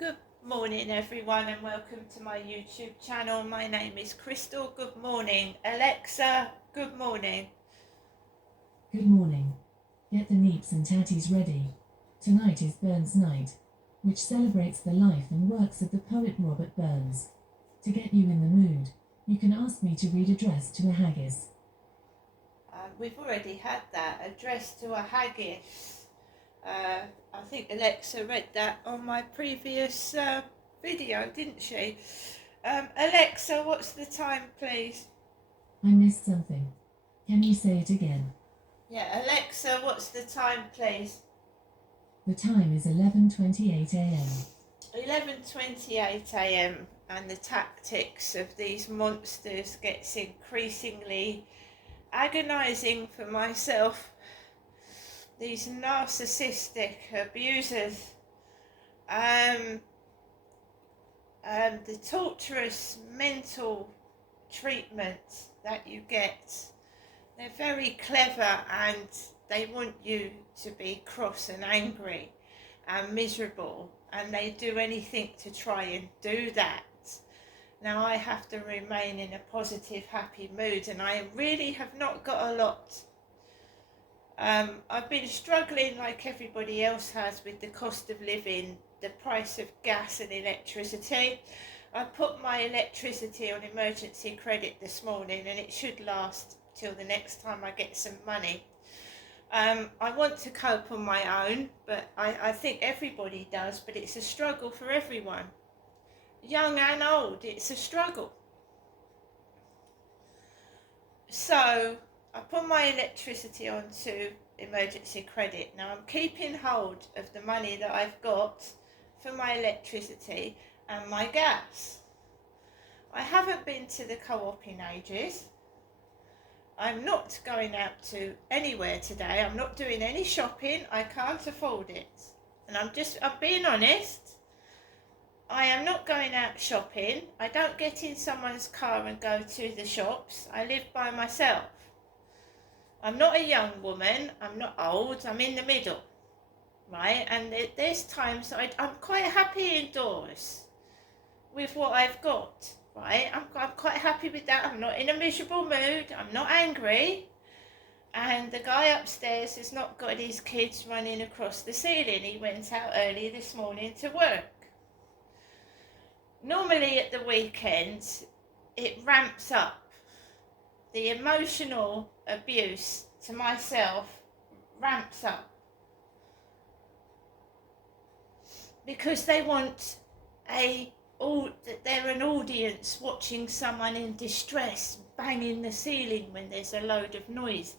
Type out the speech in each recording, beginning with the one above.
Good morning everyone and welcome to my YouTube channel. My name is Crystal. Good morning. Alexa, good morning. Good morning. Get the neeps and tatties ready. Tonight is Burns Night, which celebrates the life and works of the poet Robert Burns. To get you in the mood, you can ask me to read Address to a Haggis. We've already had that, Address to a Haggis. I think Alexa read that on my previous video, didn't she? Alexa, what's the time, please? I missed something. Can you say it again? Yeah, Alexa, what's the time, please? The time is 11:28 a.m. 11:28 a.m. and the tactics of these monsters gets increasingly agonizing for myself. These narcissistic abusers, the torturous mental treatment that you get, they're very clever and they want you to be cross and angry and miserable, and they do anything to try and do that. Now I have to remain in a positive, happy mood, and I really have not got a lot. I've been struggling like everybody else has with the cost of living, the price of gas and electricity. I put my electricity on emergency credit this morning and it should last till the next time I get some money. I want to cope on my own, but I think everybody does, but it's a struggle for everyone. Young and old, it's a struggle. So I put my electricity onto emergency credit. Now I'm keeping hold of the money that I've got for my electricity and my gas. I haven't been to the co-op in ages. I'm not going out to anywhere today. I'm not doing any shopping. I can't afford it. And I'm being honest. I am not going out shopping. I don't get in someone's car and go to the shops. I live by myself. I'm not a young woman. I'm not old. I'm in the middle, right? And there's times I'm quite happy indoors with what I've got, right? I'm quite happy with that. I'm not in a miserable mood. I'm not angry. And the guy upstairs has not got his kids running across the ceiling. He went out early this morning to work. Normally at the weekend, it ramps up. The emotional abuse to myself ramps up. Because they want they're an audience watching someone in distress banging the ceiling when there's a load of noise.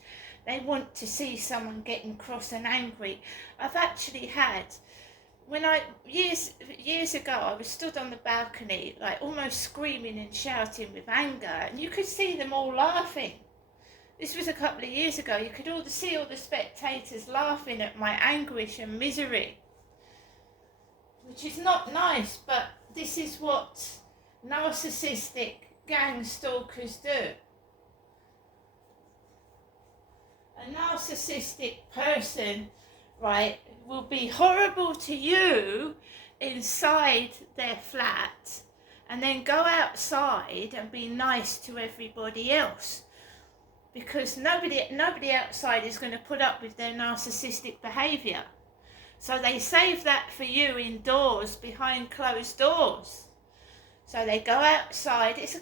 They want to see someone getting cross and angry. I've actually had, years ago, I was stood on the balcony, like almost screaming and shouting with anger, and you could see them all laughing. This was a couple of years ago. You could see all the spectators laughing at my anguish and misery, which is not nice, but this is what narcissistic gang stalkers do. A narcissistic person, right, will be horrible to you inside their flat and then go outside and be nice to everybody else, because nobody outside is going to put up with their narcissistic behaviour. So they save that for you indoors behind closed doors. So they go outside. It's a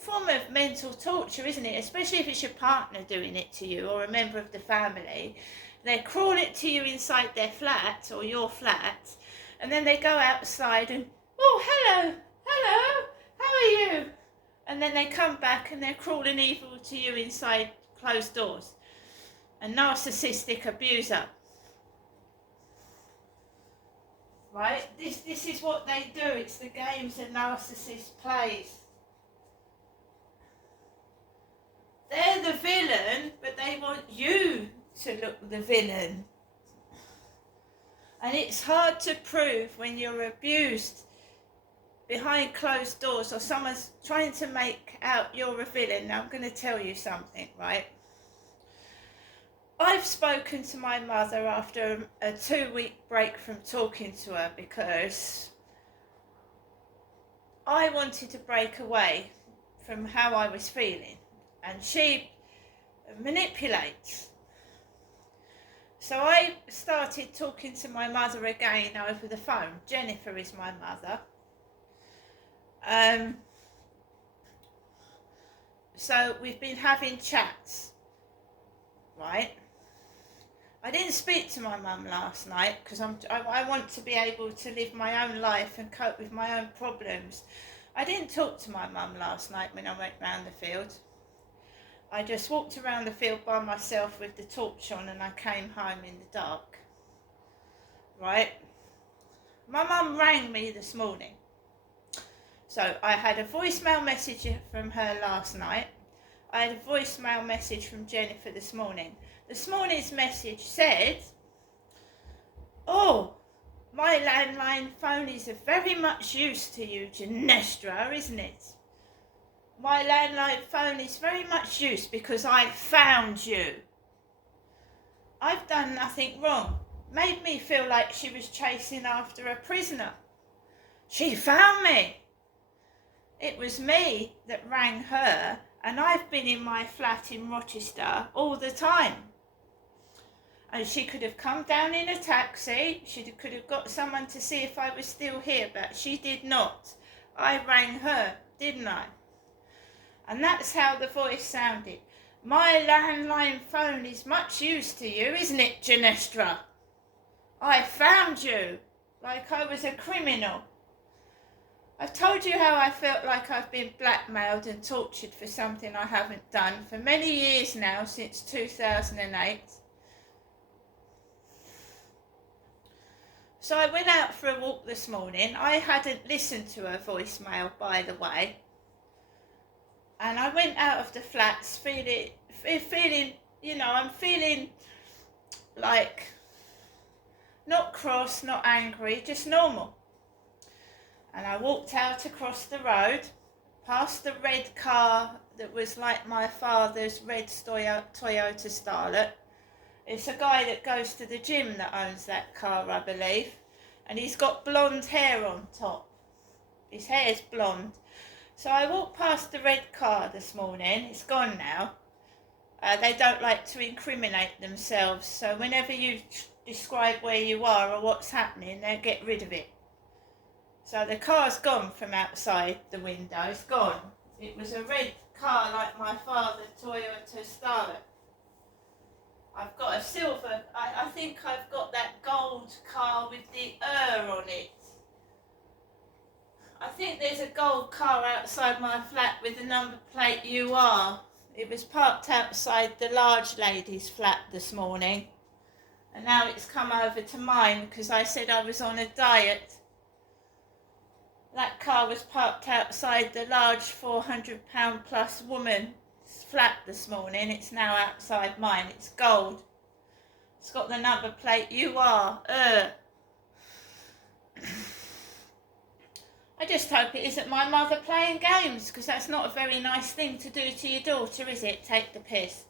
form of mental torture, isn't it? Especially if it's your partner doing it to you or a member of the family. They crawl it to you inside their flat or your flat, and then they go outside and, oh, hello, how are you? And then they come back and they're crawling evil to you inside closed doors. A narcissistic abuser. Right? This is what they do. It's the games a narcissist plays. They're the villain, but they want you to look the villain. And it's hard to prove when you're abused behind closed doors or someone's trying to make out you're a villain. Now I'm going to tell you something, right? I've spoken to my mother after a 2-week break from talking to her because I wanted to break away from how I was feeling, and she manipulates. So I started talking to my mother again over the phone. Jennifer is my mother. So we've been having chats, right? I didn't speak to my mum last night because I want to be able to live my own life and cope with my own problems. I didn't talk to my mum last night when I went round the field. I just walked around the field by myself with the torch on, and I came home in the dark. Right? My mum rang me this morning. So I had a voicemail message from her last night. I had a voicemail message from Jennifer this morning. This morning's message said, "Oh, my landline phone is of very much use to you, Genestra, isn't it? My landline phone is very much use because I found you. I've done nothing wrong." Made me feel like she was chasing after a prisoner. She found me. It was me that rang her, and I've been in my flat in Rochester all the time. And she could have come down in a taxi. She could have got someone to see if I was still here, but she did not. I rang her, didn't I? And that's how the voice sounded. "My landline phone is much use to you, isn't it, Genestra? I found you, like I was a criminal. I've told you how I felt like I've been blackmailed and tortured for something I haven't done for many years now, since 2008. So I went out for a walk this morning. I hadn't listened to her voicemail, by the way. And I went out of the flats feeling, I'm feeling like not cross, not angry, just normal. And I walked out across the road, past the red car that was like my father's red Toyota Starlet. It's a guy that goes to the gym that owns that car, I believe. And he's got blonde hair on top. His hair's blonde. So I walked past the red car this morning. It's gone now. They don't like to incriminate themselves. So whenever you describe where you are or what's happening, they'll get rid of it. So the car's gone from outside the window. It's gone. It was a red car like my father's Toyota Starlet. I've got a silver, I think I've got that gold car with the on it. I think there's a gold car outside my flat with the number plate UR. It was parked outside the large lady's flat this morning. And now it's come over to mine because I said I was on a diet. That car was parked outside the large £400 plus woman's flat this morning. It's now outside mine. It's gold. It's got the number plate UR. I just hope it isn't my mother playing games, because that's not a very nice thing to do to your daughter, is it? Take the piss.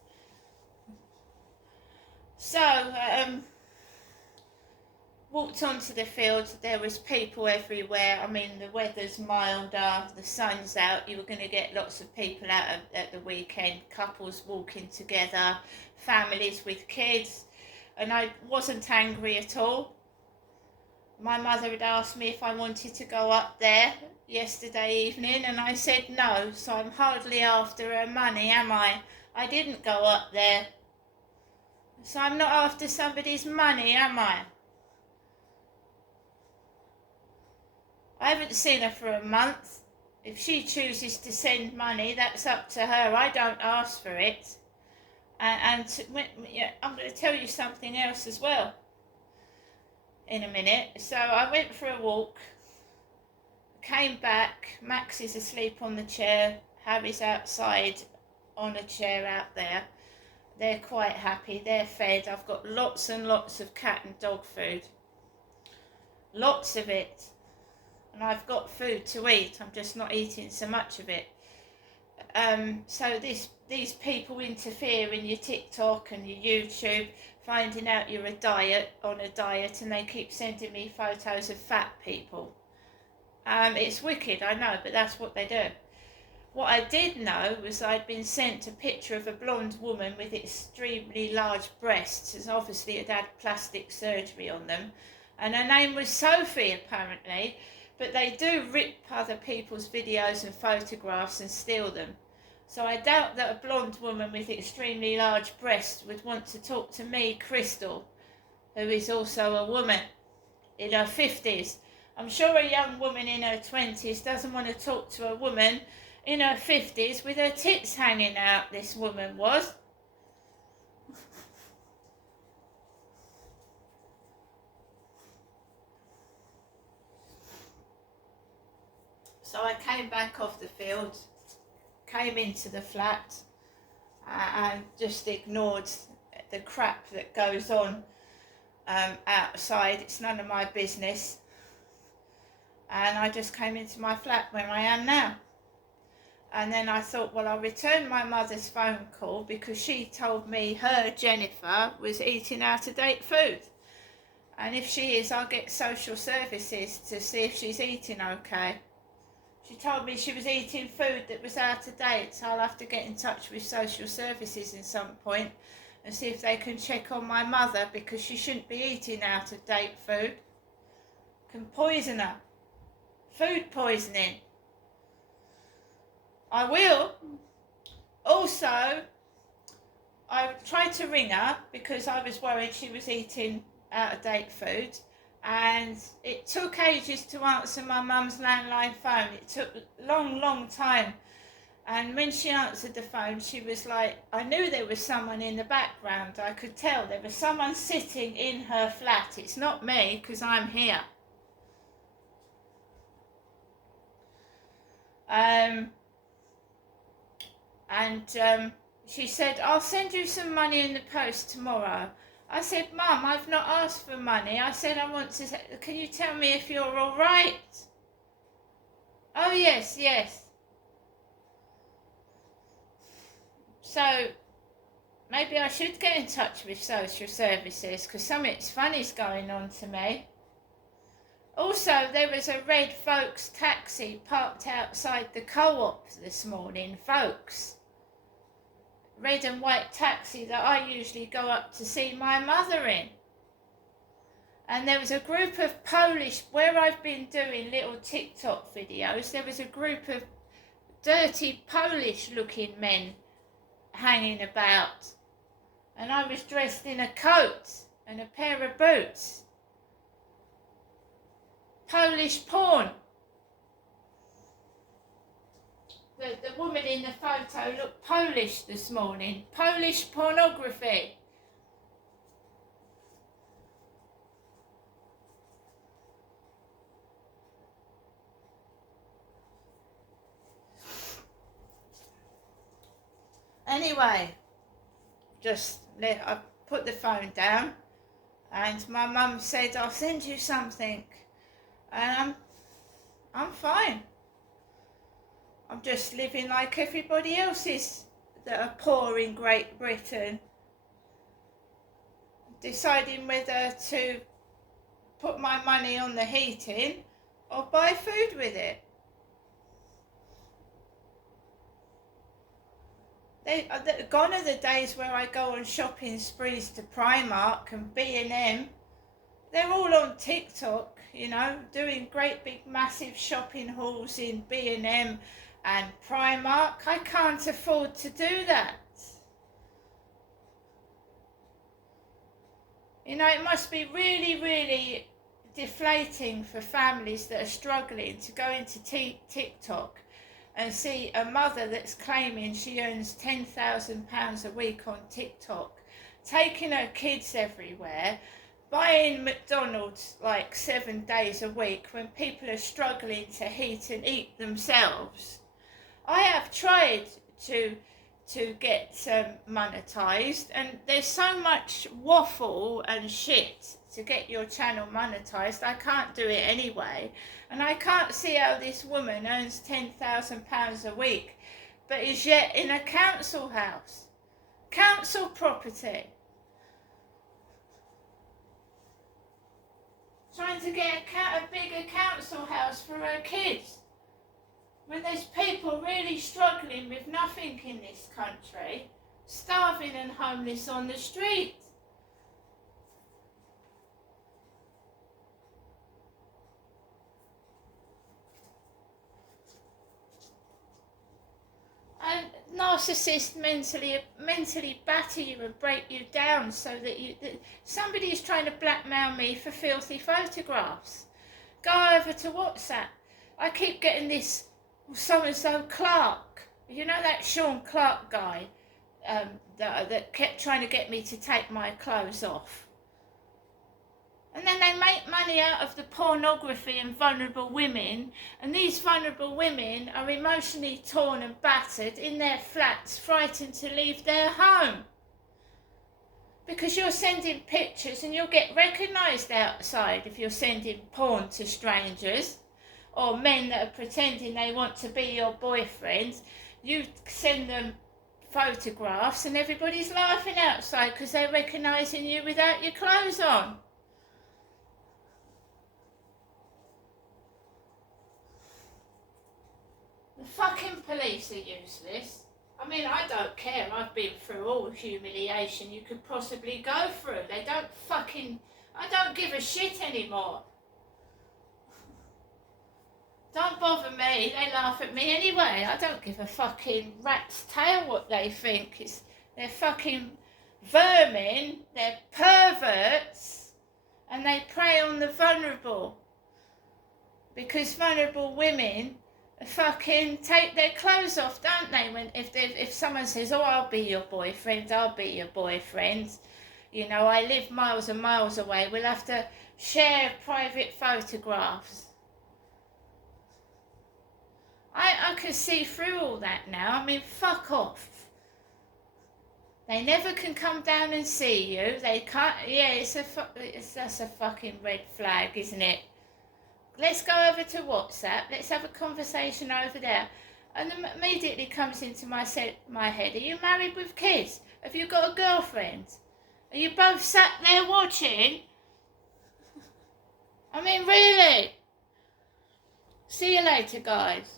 So, walked onto the field. There was people everywhere. I mean, the weather's milder, the sun's out. You were going to get lots of people out at the weekend, couples walking together, families with kids. And I wasn't angry at all. My mother had asked me if I wanted to go up there yesterday evening, and I said no, so I'm hardly after her money, am I? I didn't go up there. So I'm not after somebody's money, am I? I haven't seen her for a month. If she chooses to send money, that's up to her. I don't ask for it. And I'm going to tell you something else as well in a minute. So I went for a walk, came back. Max is asleep on the chair. Harry's outside on a chair out there. They're quite happy. They're fed. I've got lots and lots of cat and dog food. Lots of it. And I've got food to eat. I'm just not eating so much of it. So these people interfere in your TikTok and your YouTube, finding out you're on a diet, and they keep sending me photos of fat people. It's wicked, I know, but that's what they do. What I did know was I'd been sent a picture of a blonde woman with extremely large breasts, as obviously had had plastic surgery on them, and her name was Sophie apparently, but they do rip other people's videos and photographs and steal them. So I doubt that a blonde woman with extremely large breasts would want to talk to me, Crystal, who is also a woman in her 50s. I'm sure a young woman in her 20s doesn't want to talk to a woman in her 50s with her tits hanging out, this woman was. So I came back off the field, came into the flat, and just ignored the crap that goes on outside. It's none of my business. And I just came into my flat where I am now. And then I thought, well, I'll return my mother's phone call because she told me her Jennifer was eating out-of-date food. And if she is, I'll get social services to see if she's eating okay. She told me she was eating food that was out of date, so I'll have to get in touch with social services at some point and see if they can check on my mother, because she shouldn't be eating out of date food. Can poison her. Food poisoning. I will. Also, I tried to ring her because I was worried she was eating out of date food, and it took ages to answer my mum's landline phone. It took a long time, and when she answered the phone, she was like, I knew there was someone in the background. I could tell there was someone sitting in her flat. It's not me, because I'm here. She said, I'll send you some money in the post tomorrow. I said, Mum, I've not asked for money. I said, can you tell me if you're all right? Oh, yes. So, maybe I should get in touch with social services, because something's funny's going on to me. Also, there was a red Folks taxi parked outside the Co-op this morning, Folks. Red and white taxi that I usually go up to see my mother in. And there was a group of Polish, where I've been doing little TikTok videos, there was a group of dirty Polish looking men hanging about. And I was dressed in a coat and a pair of boots. Polish porn. The woman in the photo looked Polish this morning. Polish pornography. Anyway, I put the phone down, and my mum said, I'll send you something. And I'm fine. I'm just living like everybody else is that are poor in Great Britain, deciding whether to put my money on the heating or buy food with it. Gone are the days where I go on shopping sprees to Primark and B&M. They're all on TikTok, doing great big massive shopping hauls in B&M and Primark. I can't afford to do that. It must be really deflating for families that are struggling to go into TikTok and see a mother that's claiming she earns £10,000 a week on TikTok, taking her kids everywhere, buying McDonald's like 7 days a week when people are struggling to heat and eat themselves. I have tried to get monetized, and there's so much waffle and shit to get your channel monetized. I can't do it anyway, and I can't see how this woman earns £10,000 a week but is yet in a council house, council property, trying to get a bigger council house for her kids. When there's people really struggling with nothing in this country, starving and homeless on the street. And narcissists mentally batter you and break you down so that somebody is trying to blackmail me for filthy photographs. Go over to WhatsApp. I keep getting this so-and-so Clark. You know that Sean Clark guy that kept trying to get me to take my clothes off. And then they make money out of the pornography and vulnerable women, and these vulnerable women are emotionally torn and battered in their flats, frightened to leave their home. Because you're sending pictures and you'll get recognised outside if you're sending porn to strangers, or men that are pretending they want to be your boyfriends. You send them photographs and everybody's laughing outside because they're recognising you without your clothes on. The fucking police are useless. I mean, I don't care. I've been through all humiliation you could possibly go through. I don't give a shit anymore. Don't bother me. They laugh at me anyway. I don't give a fucking rat's tail what they think. They're fucking vermin. They're perverts. And they prey on the vulnerable. Because vulnerable women fucking take their clothes off, don't they? If someone says, "Oh, I'll be your boyfriend, I'll be your boyfriend," you know, I live miles and miles away, we'll have to share private photographs. I can see through all that now. I mean, fuck off. They never can come down and see you. They can't. Yeah, that's a fucking red flag, isn't it? Let's go over to WhatsApp. Let's have a conversation over there. And immediately comes into my head, are you married with kids? Have you got a girlfriend? Are you both sat there watching? I mean, really? See you later, guys.